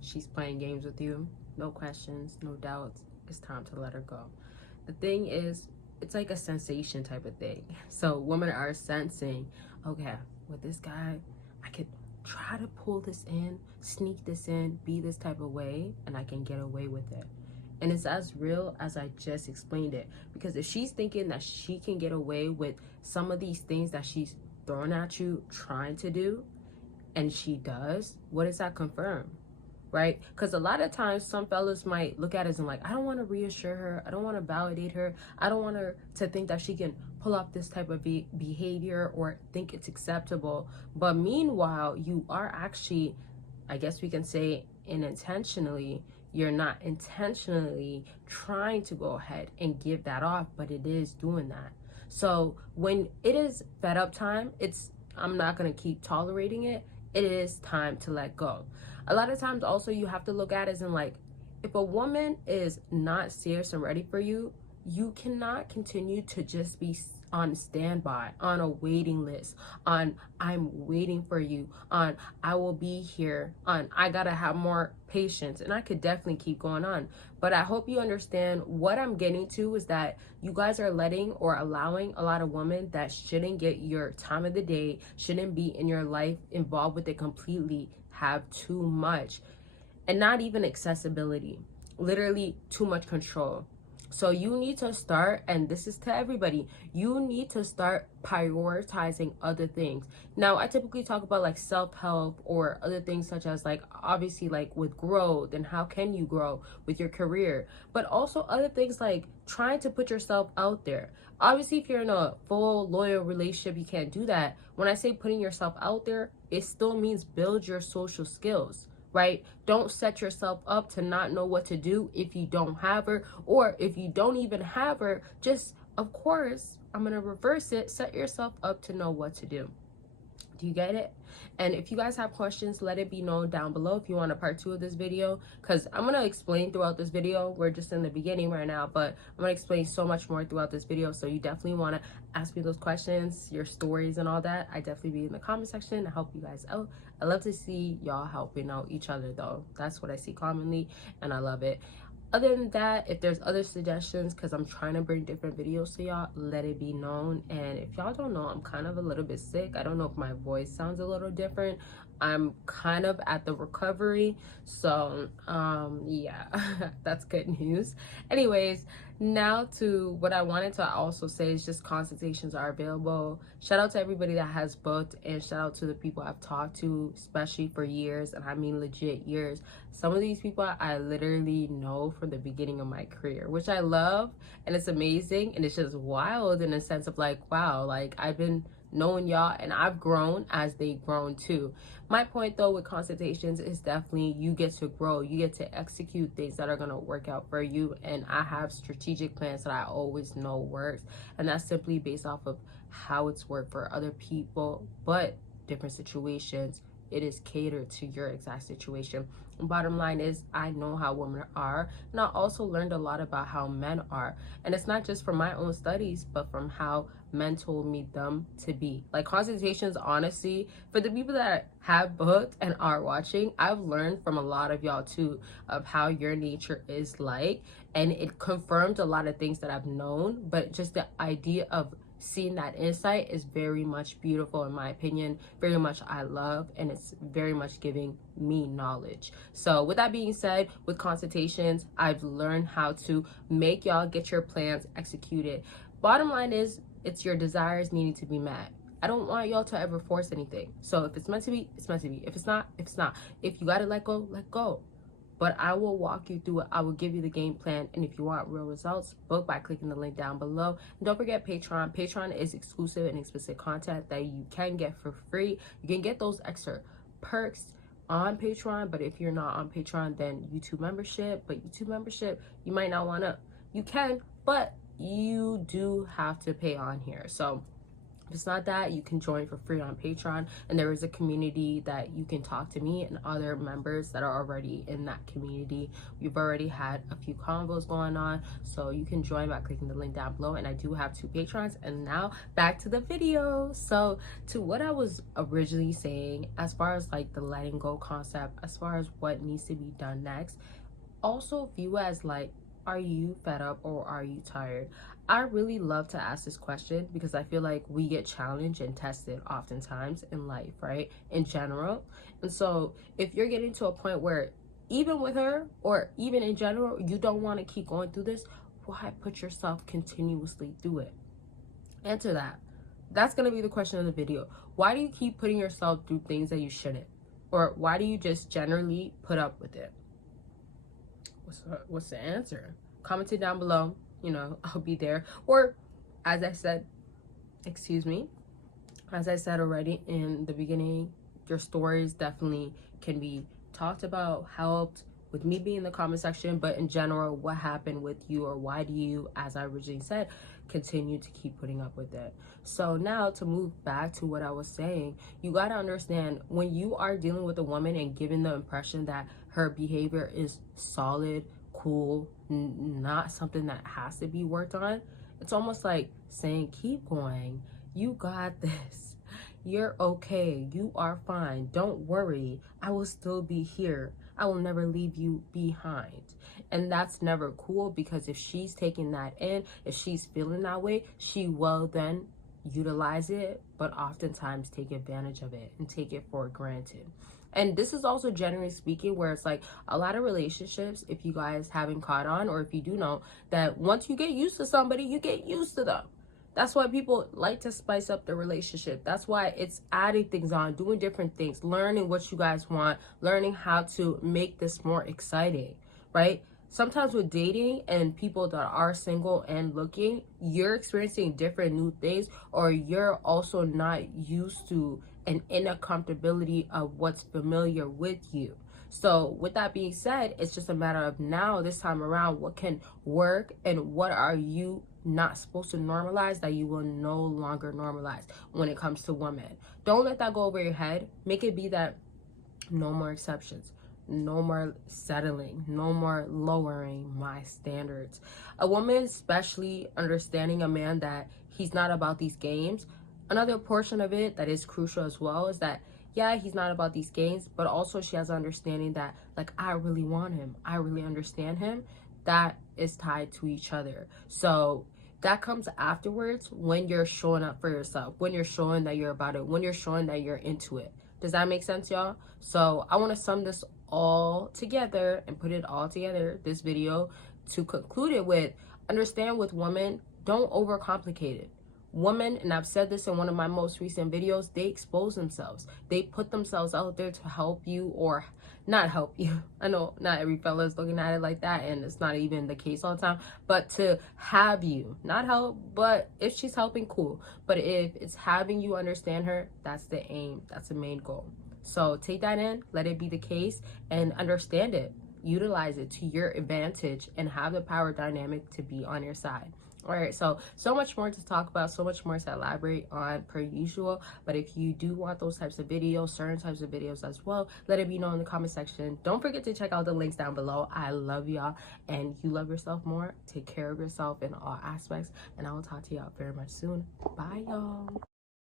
She's playing games with you. No questions, no doubts. It's time to let her go. The thing is, it's like a sensation type of thing. So women are sensing, okay, with this guy, I could try to pull this in, sneak this in, be this type of way, and I can get away with it. And it's as real as I just explained it. Because if she's thinking that she can get away with some of these things that she's throwing at you, trying to do, and she does, what does that confirm? Right? Because a lot of times some fellas might look at us and like, I don't want to reassure her, I don't want to validate her, I don't want her to think that she can pull off this type of behavior or think it's acceptable. But meanwhile, you are actually, I guess we can say, unintentionally, you're not intentionally trying to go ahead and give that off, but it is doing that. So when it is fed up time, it's, I'm not going to keep tolerating it, it is time to let go. A lot of times also you have to look at it as in like, if a woman is not serious and ready for you, you cannot continue to just be on standby, on a waiting list, on I'm waiting for you, on I will be here, on I gotta have more patience. And I could definitely keep going on. But I hope you understand what I'm getting to is that you guys are letting or allowing a lot of women that shouldn't get your time of the day, shouldn't be in your life, involved with it completely, have too much. And not even accessibility, literally too much control. So you need to start, and this is to everybody, you need to start prioritizing other things. Now, I typically talk about like self-help or other things such as like, obviously like with growth and how can you grow with your career, but also other things like trying to put yourself out there. Obviously, if you're in a full loyal relationship, you can't do that. When I say putting yourself out there, it still means build your social skills. Right? Don't set yourself up to not know what to do if you don't have her, or if you don't even have her, just, of course, I'm going to reverse it, set yourself up to know what to do. Do you get it? And if you guys have questions, let it be known down below if you want a part 2 of this video, because I'm going to explain throughout this video. We're just in the beginning right now, but I'm going to explain so much more throughout this video. So you definitely want to ask me those questions, your stories and all that. I definitely be in the comment section to help you guys out. I love to see y'all helping out each other though. That's what I see commonly and I love it. Other than that, if there's other suggestions, because I'm trying to bring different videos to y'all, let it be known. And if y'all don't know, I'm kind of a little bit sick. I don't know if my voice sounds a little different. I'm kind of at the recovery, so yeah, that's good news. Anyways, now to what I wanted to also say is just consultations are available. Shout out to everybody that has booked, and shout out to the people I've talked to, especially for years, and I mean legit years. Some of these people I literally know from the beginning of my career, which I love, and it's amazing, and it's just wild in a sense of like, wow, like I've been knowing y'all and I've grown as they've grown too. My point though with consultations is definitely you get to grow, you get to execute things that are going to work out for you. And I have strategic plans that I always know works, and that's simply based off of how it's worked for other people, but different situations. It is catered to your exact situation. And bottom line is, I know how women are, and I also learned a lot about how men are. And it's not just from my own studies, but from how men told me them to be. Like consultations, honestly, for the people that have booked and are watching, I've learned from a lot of y'all too of how your nature is like, and it confirmed a lot of things that I've known. But just the idea of seeing that insight is very much beautiful in my opinion, very much I love, and it's very much giving me knowledge. So with that being said, with consultations, I've learned how to make y'all get your plans executed. Bottom line is, it's your desires needing to be met. I don't want y'all to ever force anything. So if it's meant to be, it's meant to be. If it's not, it's not. If you gotta let go, let go. But I will walk you through it. I will give you the game plan. And if you want real results, book by clicking the link down below. And don't forget Patreon. Patreon is exclusive and explicit content that you can get for free. You can get those extra perks on Patreon. But if you're not on Patreon, then YouTube membership. But YouTube membership, you might not want to. You can, but you do have to pay on here. So If it's not that, you can join for free on Patreon, and there is a community that you can talk to me and other members that are already in that community. We've already had a few convos going on, so you can join by clicking the link down below. And I do have 2 patrons. And now back to the video. So to what I was originally saying, as far as like the letting go concept, as far as what needs to be done next, also view as like, are you fed up or are you tired? I really love to ask this question because I feel like we get challenged and tested oftentimes in life, right? In general. And so if you're getting to a point where even with her or even in general, you don't want to keep going through this, why put yourself continuously through it? Answer that. That's going to be the question of the video. Why do you keep putting yourself through things that you shouldn't? Or why do you just generally put up with it? What's the answer? Comment it down below. You know, I'll be there. Or as I said, as I said already in the beginning, your stories definitely can be talked about, helped with me being in the comment section, but in general, what happened with you, or why do you, as I originally said, continue to keep putting up with it? So now to move back to what I was saying, you got to understand, when you are dealing with a woman and giving the impression that her behavior is solid, cool, not something that has to be worked on, it's almost like saying, keep going, you got this, you're okay, you are fine, don't worry, I will still be here, I will never leave you behind. And that's never cool, because if she's taking that in, if she's feeling that way, she will then utilize it, but oftentimes take advantage of it and take it for granted. And this is also generally speaking where it's like a lot of relationships, if you guys haven't caught on, or if you do know, that once you get used to somebody, you get used to them. That's why people like to spice up their relationship. That's why it's adding things on, doing different things, learning what you guys want, learning how to make this more exciting, right? Sometimes with dating and people that are single and looking, you're experiencing different new things, or you're also not used to an inner comfortability of what's familiar with you. So with that being said, it's just a matter of now, this time around, what can work and what are you not supposed to normalize that you will no longer normalize when it comes to women. Don't let that go over your head. Make it be that no more exceptions, no more settling, no more lowering my standards. A woman, especially understanding a man that he's not about these games. Another portion of it that is crucial as well is that, yeah, he's not about these games, but also she has an understanding that, like, I really want him, I really understand him. That is tied to each other. So that comes afterwards, when you're showing up for yourself, when you're showing that you're about it, when you're showing that you're into it. Does that make sense, y'all? So I want to sum this all together and put it all together, this video, to conclude it with, understand with women, don't overcomplicate it. Women, and I've said this in one of my most recent videos, they expose themselves. They put themselves out there to help you, or not help you. I know not every fella is looking at it like that, and it's not even the case all the time, but to have you, not help, but if she's helping, cool. But if it's having you understand her, that's the aim, that's the main goal. So take that in, let it be the case, and understand it. Utilize it to your advantage and have the power dynamic to be on your side. All right, so much more to talk about, so much more to elaborate on per usual. But if you do want those types of videos, certain types of videos as well, let it be known in the comment section. Don't forget to check out the links down below. I love y'all, and you love yourself more. Take care of yourself in all aspects, and I will talk to y'all very much soon. Bye, y'all.